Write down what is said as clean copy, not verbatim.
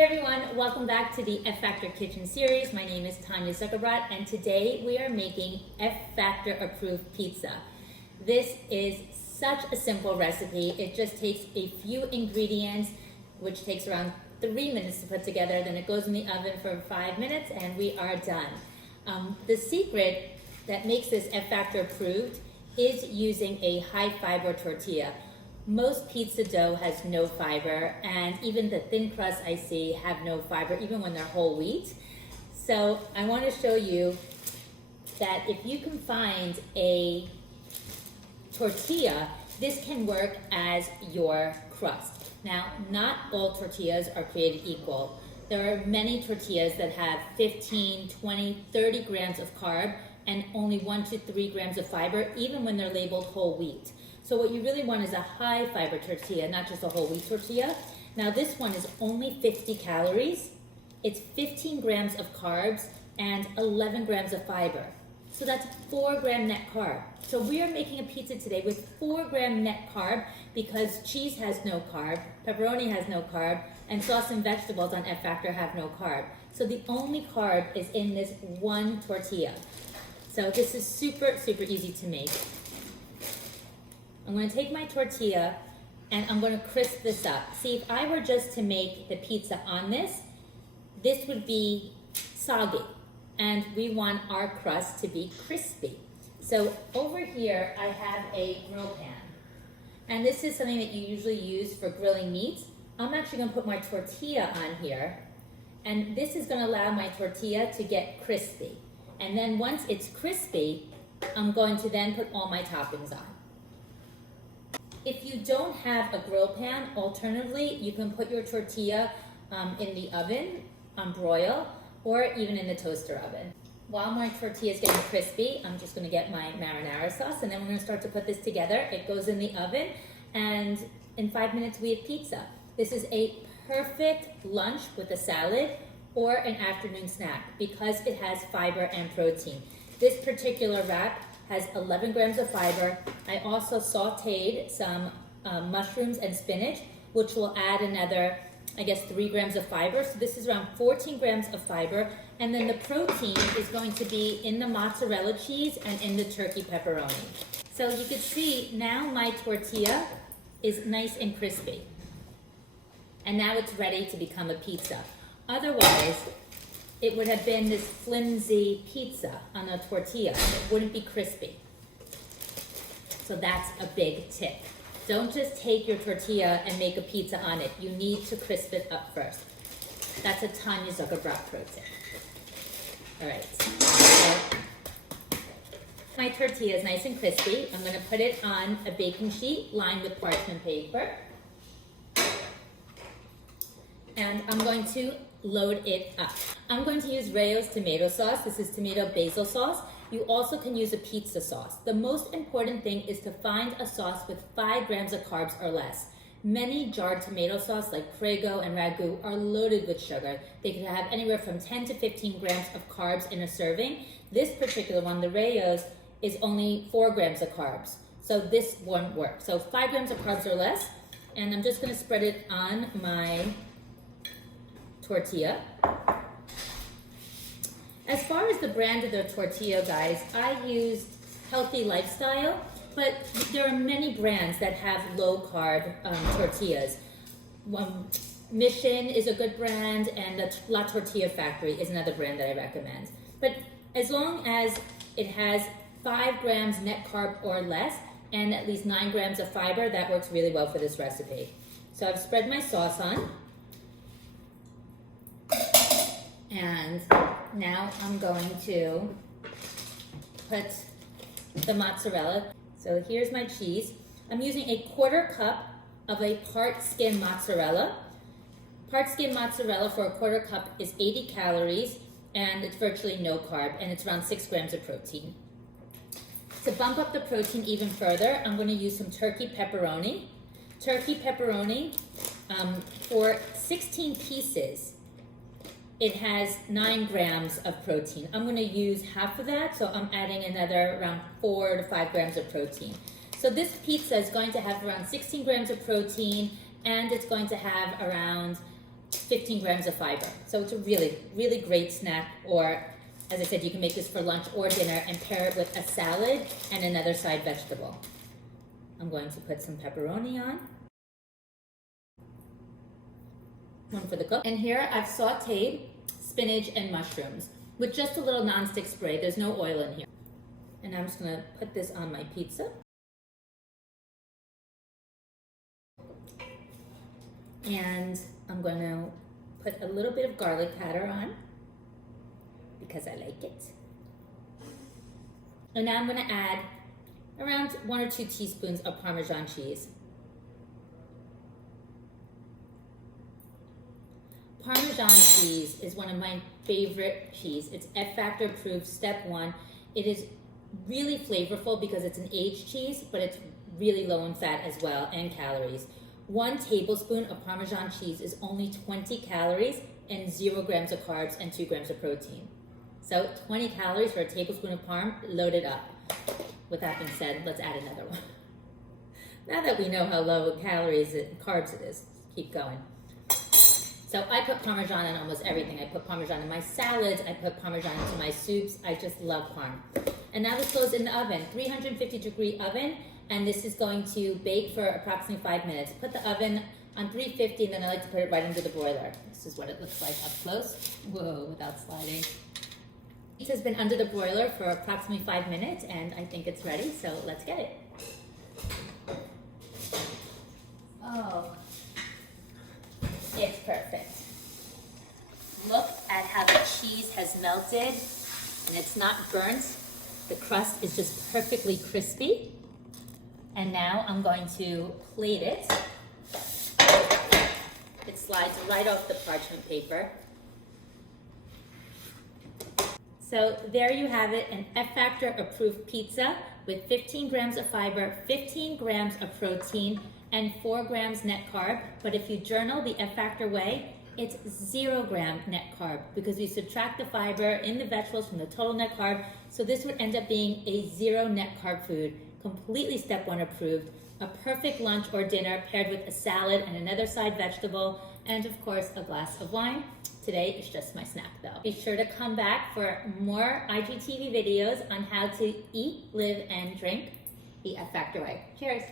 Hey everyone, welcome back to the F Factor Kitchen series. My name is Tanya Zuckerbrot and today we are making F Factor approved pizza. This is such a simple recipe. It just takes a few ingredients, which takes around 3 minutes to put together. Then it goes in the oven for 5 minutes and we are done. The secret that makes this F Factor approved is using a high fiber tortilla. Most pizza dough has no fiber, and even the thin crust I see have no fiber, even when they're whole wheat. So I want to show you that if you can find a tortilla, this can work as your crust. Now, not all tortillas are created equal. There are many tortillas that have 15, 20, 30 grams of carb and only 1 to 3 grams of fiber, even when they're labeled whole wheat. So what you really want is a high fiber tortilla, not just a whole wheat tortilla. Now this one is only 50 calories. It's 15 grams of carbs and 11 grams of fiber. So that's 4 gram net carb. So we are making a pizza today with 4 gram net carb because cheese has no carb, pepperoni has no carb, and sauce and vegetables on F Factor have no carb. So the only carb is in this one tortilla. So this is super, super easy to make. I'm going to take my tortilla and I'm going to crisp this up. See, if I were just to make the pizza on this, this would be soggy. And we want our crust to be crispy. So over here, I have a grill pan. And this is something that you usually use for grilling meats. I'm actually going to put my tortilla on here. And this is going to allow my tortilla to get crispy. And then once it's crispy, I'm going to then put all my toppings on. If you don't have a grill pan, alternatively, you can put your tortilla in the oven on broil or even in the toaster oven. While my tortilla is getting crispy, I'm just going to get my marinara sauce and then we're going to start to put this together. It goes in the oven and in 5 minutes we have pizza. This is a perfect lunch with a salad or an afternoon snack because it has fiber and protein. This particular wrap has 11 grams of fiber. I also sautéed some mushrooms and spinach, which will add another, 3 grams of fiber. So this is around 14 grams of fiber. And then the protein is going to be in the mozzarella cheese and in the turkey pepperoni. So you can see now my tortilla is nice and crispy. And now it's ready to become a pizza. Otherwise, it would have been this flimsy pizza on a tortilla. It wouldn't be crispy. So that's a big tip. Don't just take your tortilla and make a pizza on it. You need to crisp it up first. That's a Tanya Zuckerbrot pro tip. All right. So my tortilla is nice and crispy. I'm going to put it on a baking sheet lined with parchment paper. And I'm going to load it up. I'm going to use Rayo's tomato sauce. This is tomato basil sauce. You also can use a pizza sauce. The most important thing is to find a sauce with 5 grams of carbs or less. Many jarred tomato sauce like Prego and Ragu are loaded with sugar. They can have anywhere from 10 to 15 grams of carbs in a serving. This particular one, the Rayo's, is only 4 grams of carbs. So this won't work. So 5 grams of carbs or less. And I'm just going to spread it on my tortilla. As far as the brand of the tortilla, guys, I used Healthy Lifestyle, but there are many brands that have low-carb tortillas. Mission is a good brand, and the La Tortilla Factory is another brand that I recommend. But as long as it has 5 grams net carb or less, and at least 9 grams of fiber, that works really well for this recipe. So I've spread my sauce on. And now I'm going to put the mozzarella. So here's my cheese. I'm using a 1/4 cup of a part skim mozzarella. Part skim mozzarella for a 1/4 cup is 80 calories and it's virtually no carb and it's around 6 grams of protein. To bump up the protein even further, I'm going to use some turkey pepperoni. Turkey pepperoni for 16 pieces. It has 9 grams of protein. I'm going to use half of that, so I'm adding another around 4 to 5 grams of protein. So this pizza is going to have around 16 grams of protein, and it's going to have around 15 grams of fiber. So it's a really, really great snack, or as I said, you can make this for lunch or dinner and pair it with a salad and another side vegetable. I'm going to put some pepperoni on. One for the cook. And here I've sautéed spinach and mushrooms with just a little nonstick spray. There's no oil in here. And I'm just gonna put this on my pizza. And I'm gonna put a little bit of garlic powder on because I like it. And now I'm gonna add around 1 or 2 teaspoons of Parmesan cheese. Parmesan cheese is one of my favorite cheese. It's F Factor approved, step 1. It is really flavorful because it's an aged cheese, but it's really low in fat as well and calories. 1 tablespoon of Parmesan cheese is only 20 calories and 0 grams of carbs and 2 grams of protein. So 20 calories for a tablespoon of parm, load it up. With that being said, let's add another one. Now that we know how low calories and carbs it is, keep going. So I put Parmesan in almost everything. I put Parmesan in my salads, I put Parmesan into my soups. I just love parm. And now this goes in the oven, 350-degree oven, and this is going to bake for approximately 5 minutes. Put the oven on 350, and then I like to put it right under the broiler. This is what it looks like up close. Whoa, without sliding. It has been under the broiler for approximately 5 minutes, and I think it's ready, so let's get it. Oh, it's perfect. Look at how the cheese has melted, and it's not burnt. The crust is just perfectly crispy. And now I'm going to plate it. It slides right off the parchment paper. So there you have it, an F Factor approved pizza with 15 grams of fiber, 15 grams of protein, and 4 grams net carb. But if you journal the F Factor way, it's 0 gram net carb because we subtract the fiber in the vegetables from the total net carb. So this would end up being a 0 net carb food, completely step 1 approved, a perfect lunch or dinner paired with a salad and another side vegetable, and of course a glass of wine. Today is just my snack though. Be sure to come back for more IGTV videos on how to eat, live, and drink the F Factor way. Cheers.